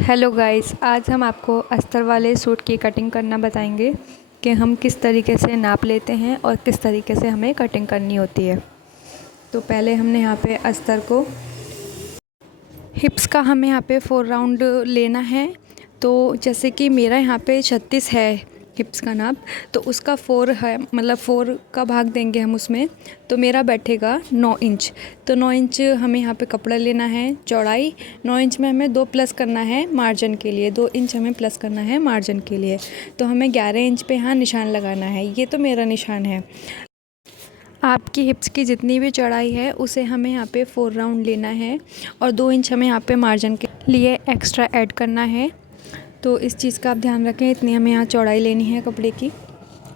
Hello guys, आज हम आपको अस्तर वाले सूट की कटिंग करना बताएंगे कि हम किस तरीके से नाप लेते हैं और किस तरीके से हमें कटिंग करनी होती है। तो पहले हमने यहाँ पे अस्तर को हिप्स का हमें यहाँ पे 4 राउंड लेना है। तो जैसे कि मेरा यहाँ पे 36 है हिप्स का नाप, तो उसका 4 है, मतलब 4 का भाग देंगे हम उसमें, तो मेरा बैठेगा 9 इंच। तो 9 इंच हमें यहाँ पे कपड़ा लेना है। चौड़ाई 9 इंच में हमें 2 प्लस करना है मार्जिन के लिए, 2 इंच हमें प्लस करना है मार्जिन के लिए। तो हमें 11 इंच पे यहाँ निशान लगाना है। ये तो मेरा निशान है। आपकी हिप्स की जितनी भी चौड़ाई है उसे हमें यहाँ पे 4 राउंड लेना है और 2 इंच हमें यहाँ पे मार्जिन के लिए एक्स्ट्रा ऐड करना है। तो इस चीज़ का आप ध्यान रखें, इतनी हमें यहाँ चौड़ाई लेनी है कपड़े की।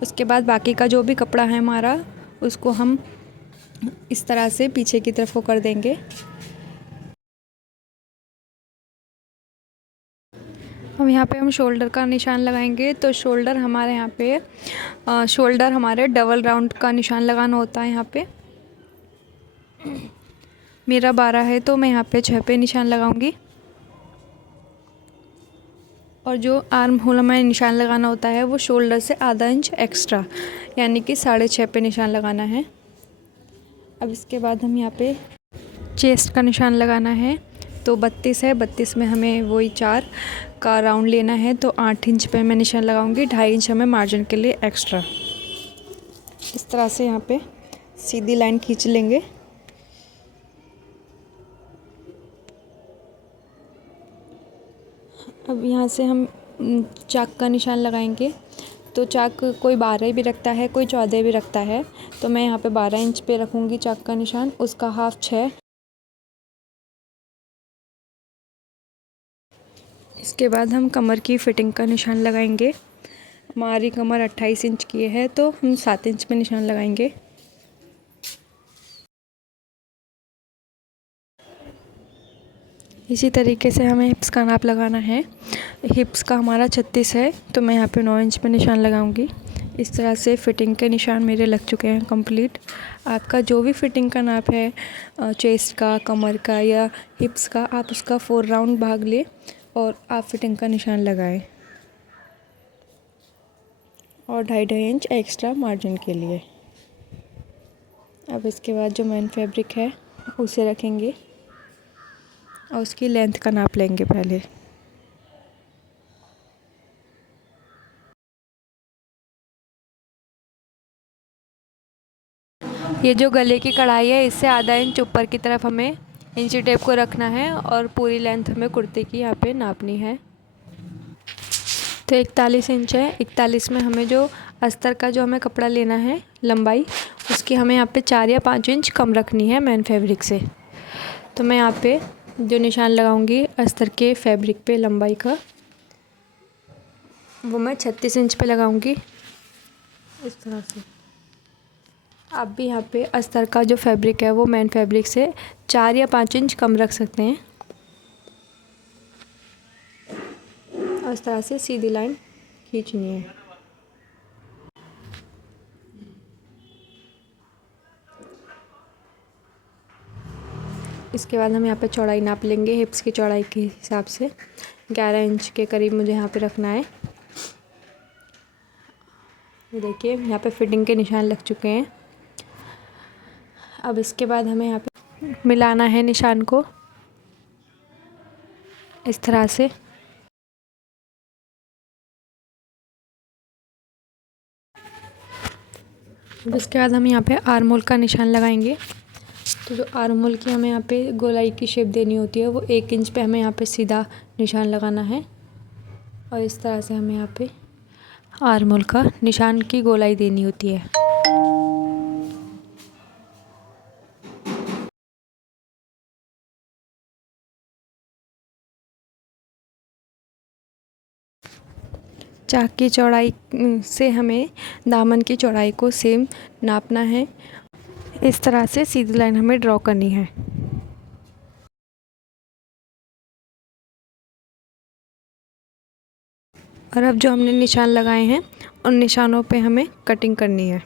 उसके बाद बाकी का जो भी कपड़ा है हमारा, उसको हम इस तरह से पीछे की तरफ को कर देंगे। अब यहाँ पे हम शोल्डर का निशान लगाएंगे। तो शोल्डर हमारे डबल राउंड का निशान लगाना होता है। यहाँ पे मेरा 12 है तो मैं यहाँ पे 6 पे निशान लगाऊंगी। और जो आर्म होल हमें निशान लगाना होता है वो शोल्डर से आधा इंच एक्स्ट्रा, यानी कि 6.5 पे निशान लगाना है। अब इसके बाद हम यहाँ पे चेस्ट का निशान लगाना है। तो 32 है, 32 में हमें वही 4 का राउंड लेना है। तो 8 इंच पे मैं निशान लगाऊंगी, 2.5 इंच हमें मार्जिन के लिए एक्स्ट्रा। इस तरह से यहाँ पे सीधी लाइन खींच लेंगे। अब यहाँ से हम चाक का निशान लगाएंगे। तो चाक कोई 12 भी रखता है, कोई 14 भी रखता है। तो मैं यहाँ पे 12 इंच पे रखूँगी चाक का निशान, उसका हाफ 6। इसके बाद हम कमर की फिटिंग का निशान लगाएंगे। हमारी कमर 28 इंच की है तो हम 7 इंच पे निशान लगाएंगे। इसी तरीके से हमें हिप्स का नाप लगाना है। हिप्स का हमारा 36 है तो मैं यहाँ पे 9 इंच पे निशान लगाऊंगी। इस तरह से फ़िटिंग के निशान मेरे लग चुके हैं कंप्लीट। आपका जो भी फ़िटिंग का नाप है, चेस्ट का, कमर का या हिप्स का, आप उसका 4 राउंड भाग लें और आप फ़िटिंग का निशान लगाएं। और 2.5 इंच एक्स्ट्रा मार्जिन के लिए। अब इसके बाद जो मेन फैब्रिक है उसे रखेंगे और उसकी लेंथ का नाप लेंगे पहले। ये जो गले की कढ़ाई है, इससे आधा इंच ऊपर की तरफ हमें इंची टेप को रखना है और पूरी लेंथ हमें कुर्ते की यहाँ पे नापनी है। तो 41 इंच है, 41 में हमें जो अस्तर का जो हमें कपड़ा लेना है लंबाई, उसकी हमें यहाँ पे 4 या 5 इंच कम रखनी है मेन फैब्रिक से। तो मैं यहाँ पे जो निशान लगाऊंगी अस्तर के फैब्रिक पे लंबाई का, वो मैं 36 इंच पे लगाऊंगी इस तरह से। आप भी यहाँ पे अस्तर का जो फैब्रिक है वो मेन फैब्रिक से 4 या 5 इंच कम रख सकते हैं। और इस तरह से सीधी लाइन खींचनी है। इसके बाद हम यहाँ पे चौड़ाई नाप लेंगे हिप्स की चौड़ाई के हिसाब से। 11 इंच के करीब मुझे यहाँ पे रखना है। ये देखिए यहाँ पे फिटिंग के निशान लग चुके हैं। अब इसके बाद हमें यहाँ पे मिलाना है निशान को इस तरह से। उसके बाद हम यहाँ पे आर्म होल का निशान लगाएंगे। तो जो आर्म होल की हमें यहाँ पे गोलाई की शेप देनी होती है, वो 1 इंच पे हमें यहाँ पे सीधा निशान लगाना है। और इस तरह से हमें यहाँ पे आर्म होल का निशान की गोलाई देनी होती है। चाक की चौड़ाई से हमें दामन की चौड़ाई को सेम नापना है। इस तरह से सीधी लाइन हमें ड्रॉ करनी है। और अब जो हमने निशान लगाए हैं उन निशानों पे हमें कटिंग करनी है।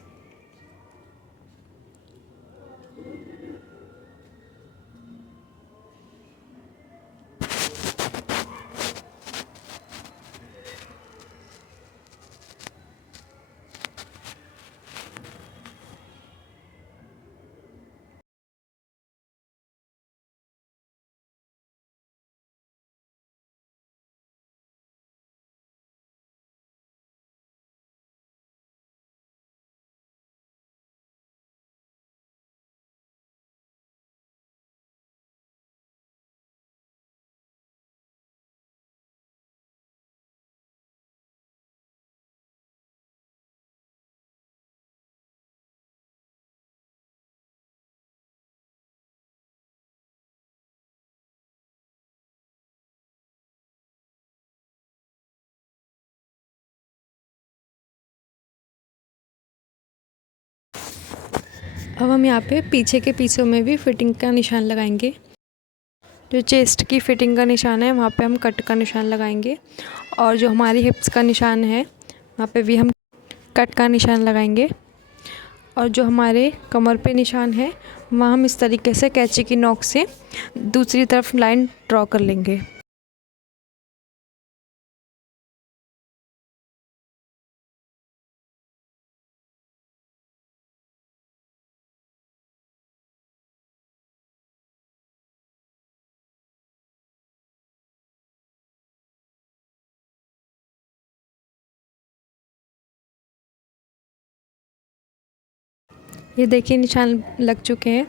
अब हम यहाँ पे पीछे के पीछों में भी फिटिंग का निशान लगाएंगे। जो चेस्ट की फिटिंग का निशान है वहाँ पे हम कट का निशान लगाएंगे, और जो हमारी हिप्स का निशान है वहाँ पे भी हम कट का निशान लगाएंगे। और जो हमारे कमर पे निशान है वहाँ हम इस तरीके से कैंची की नोक से दूसरी तरफ लाइन ड्रॉ कर लेंगे। ये देखिए निशान लग चुके हैं।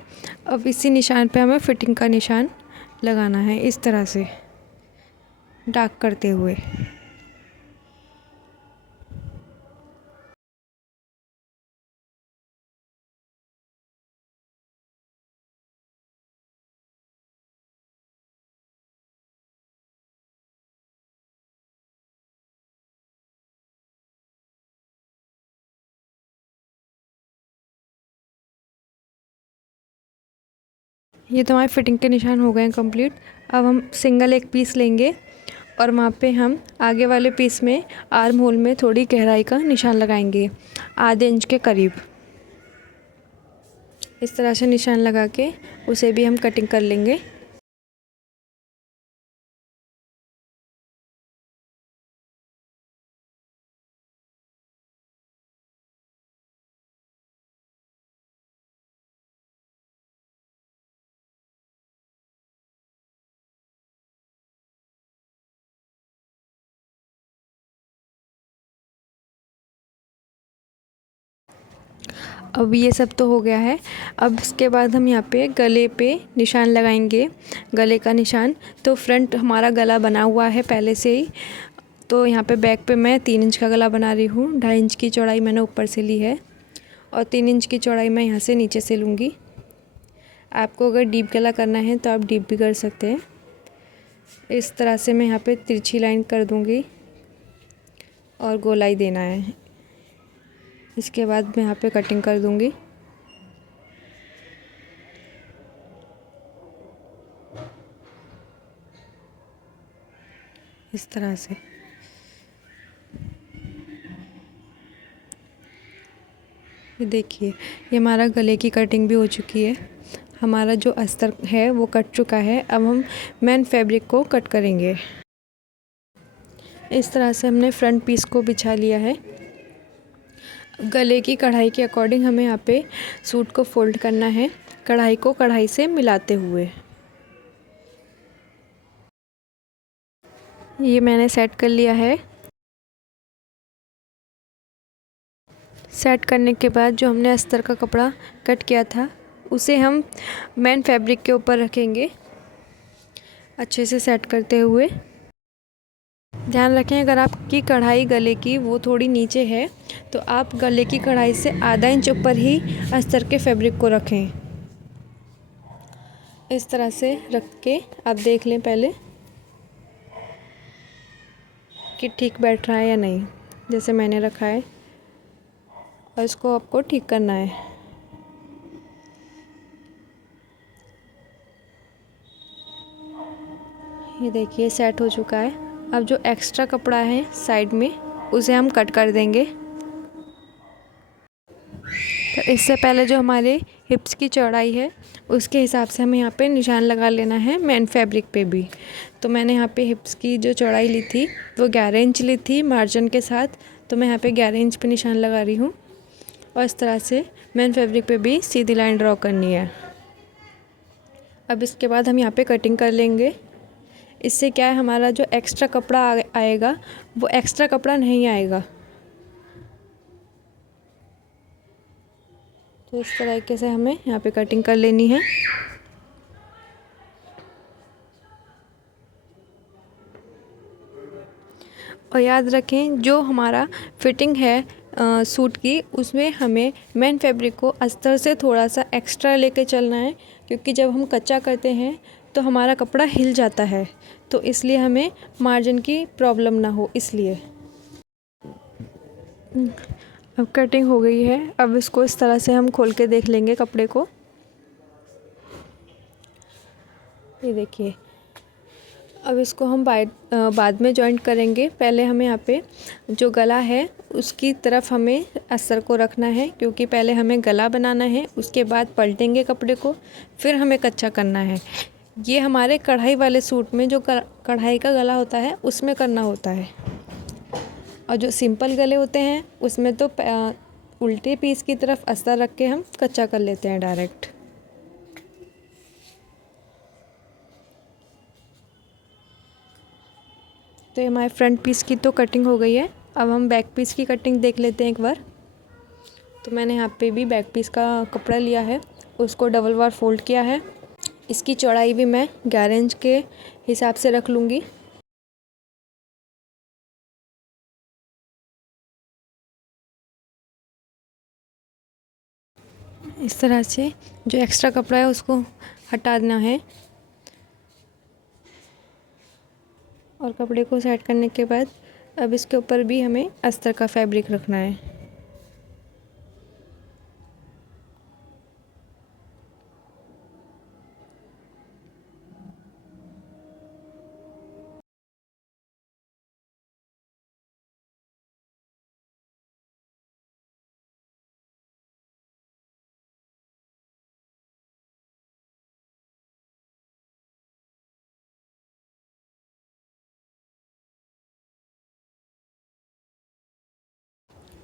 अब इसी निशान पे हमें फिटिंग का निशान लगाना है, इस तरह से डार्क करते हुए। ये तो हमारे फिटिंग के निशान हो गए हैं कंप्लीट। अब हम सिंगल एक पीस लेंगे और वहाँ पे हम आगे वाले पीस में आर्म होल में थोड़ी गहराई का निशान लगाएंगे, आधे इंच के करीब। इस तरह से निशान लगा के उसे भी हम कटिंग कर लेंगे। अब ये सब तो हो गया है। अब इसके बाद हम यहाँ पे गले पे निशान लगाएंगे, गले का निशान। तो फ्रंट हमारा गला बना हुआ है पहले से ही, तो यहाँ पे बैक पे मैं 3 इंच का गला बना रही हूँ। 2.5 इंच की चौड़ाई मैंने ऊपर से ली है और 3 इंच की चौड़ाई मैं यहाँ से नीचे से लूँगी। आपको अगर डीप गला करना है तो आप डीप भी कर सकते हैं। इस तरह से मैं यहाँ पे तिरछी लाइन कर दूँगी और गोलाई देना है। इसके बाद मैं यहाँ पे कटिंग कर दूँगी। इस तरह से ये देखिए, ये हमारा गले की कटिंग भी हो चुकी है। हमारा जो अस्तर है वो कट चुका है। अब हम मेन फैब्रिक को कट करेंगे। इस तरह से हमने फ्रंट पीस को बिछा लिया है। गले की कढ़ाई के अकॉर्डिंग हमें यहाँ पे सूट को फोल्ड करना है, कढ़ाई को कढ़ाई से मिलाते हुए। ये मैंने सेट कर लिया है। सेट करने के बाद जो हमने अस्तर का कपड़ा कट किया था उसे हम मेन फैब्रिक के ऊपर रखेंगे, अच्छे से सेट करते हुए। ध्यान रखें, अगर आपकी कढ़ाई गले की वो थोड़ी नीचे है तो आप गले की कढ़ाई से आधा इंच ऊपर ही अस्तर के फैब्रिक को रखें। इस तरह से रख के आप देख लें पहले कि ठीक बैठ रहा है या नहीं, जैसे मैंने रखा है। और इसको आपको ठीक करना है। ये देखिए सेट हो चुका है। अब जो एक्स्ट्रा कपड़ा है साइड में उसे हम कट कर देंगे। तो इससे पहले जो हमारे हिप्स की चौड़ाई है उसके हिसाब से हमें यहाँ पे निशान लगा लेना है मेन फैब्रिक पे भी। तो मैंने यहाँ पे हिप्स की जो चौड़ाई ली थी वो 11 इंच ली थी मार्जिन के साथ, तो मैं यहाँ पे 11 इंच पे निशान लगा रही हूँ। और इस तरह से मेन फैब्रिक पे भी सीधी लाइन ड्रॉ करनी है। अब इसके बाद हम यहाँ पे कटिंग कर लेंगे। इससे क्या है, हमारा जो एक्स्ट्रा कपड़ा आएगा वो एक्स्ट्रा कपड़ा नहीं आएगा। तो इस तरीके से हमें यहाँ पे कटिंग कर लेनी है। और याद रखें, जो हमारा फिटिंग है सूट की उसमें हमें मेन फैब्रिक को अस्तर से थोड़ा सा एक्स्ट्रा लेके चलना है, क्योंकि जब हम कच्चा करते हैं तो हमारा कपड़ा हिल जाता है, तो इसलिए हमें मार्जिन की प्रॉब्लम ना हो इसलिए। अब कटिंग हो गई है। अब इसको इस तरह से हम खोल के देख लेंगे कपड़े को। ये देखिए, अब इसको हम बाद में जॉइंट करेंगे। पहले हमें यहाँ पे जो गला है उसकी तरफ हमें अस्तर को रखना है, क्योंकि पहले हमें गला बनाना है, उसके बाद पलटेंगे कपड़े को, फिर हमें कच्चा करना है। ये हमारे कढ़ाई वाले सूट में जो कढ़ाई का गला होता है उसमें करना होता है, और जो सिंपल गले होते हैं उसमें तो उल्टे पीस की तरफ अस्तर रख के हम कच्चा कर लेते हैं डायरेक्ट। तो हमारे फ्रंट पीस की तो कटिंग हो गई है। अब हम बैक पीस की कटिंग देख लेते हैं एक बार। तो मैंने यहाँ पे भी बैक पीस का कपड़ा लिया है, उसको डबल बार फोल्ड किया है। इसकी चौड़ाई भी मैं 11 इंच के हिसाब से रख लूँगी। इस तरह से जो एक्स्ट्रा कपड़ा है उसको हटा देना है, और कपड़े को सेट करने के बाद अब इसके ऊपर भी हमें अस्तर का फैब्रिक रखना है।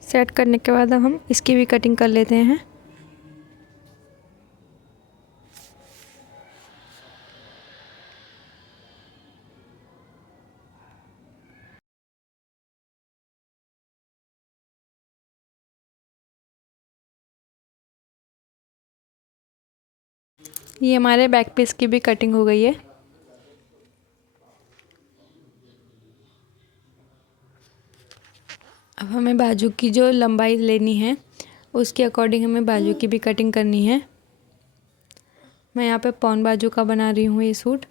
सेट करने के बाद अब हम इसकी भी कटिंग कर लेते हैं। ये हमारे बैक पीस की भी कटिंग हो गई है। अब हमें बाजू की जो लंबाई लेनी है उसके अकॉर्डिंग हमें बाजू की भी कटिंग करनी है। मैं यहाँ पे पौन बाजू का बना रही हूँ ये सूट।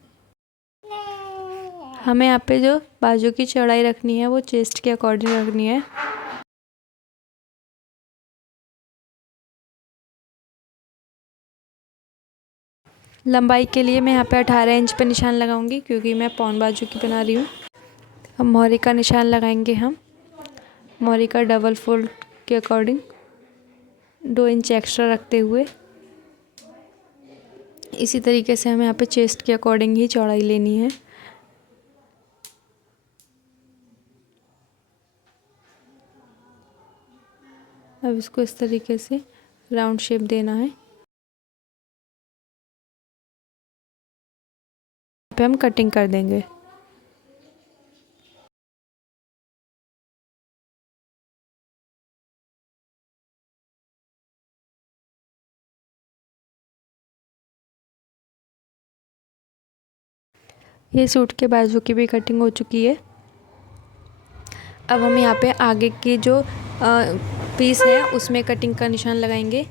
हमें यहाँ पे जो बाजू की चौड़ाई रखनी है वो चेस्ट के अकॉर्डिंग रखनी है। लंबाई के लिए मैं यहाँ पे 18 इंच पे निशान लगाऊंगी, क्योंकि मैं पौन बाजू की बना रही हूँ। अब मोहरी का निशान लगाएंगे हम। मोहरी का डबल फोल्ड के अकॉर्डिंग 2 इंच एक्स्ट्रा रखते हुए, इसी तरीके से हमें यहाँ पे चेस्ट के अकॉर्डिंग ही चौड़ाई लेनी है। अब इसको इस तरीके से राउंड शेप देना है। पे हम कटिंग कर देंगे। ये सूट के बाजू की भी कटिंग हो चुकी है। अब हम यहाँ पे आगे की जो पीस है उसमें कटिंग का निशान लगाएंगे।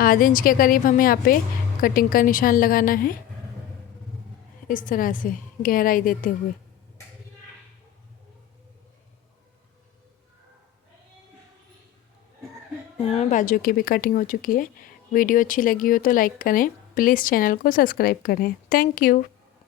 आधे इंच के करीब हमें यहाँ पे कटिंग का निशान लगाना है, इस तरह से गहराई देते हुए। बाजू की भी कटिंग हो चुकी है। वीडियो अच्छी लगी हो तो लाइक करें, प्लीज़ चैनल को सब्सक्राइब करें। Thank you.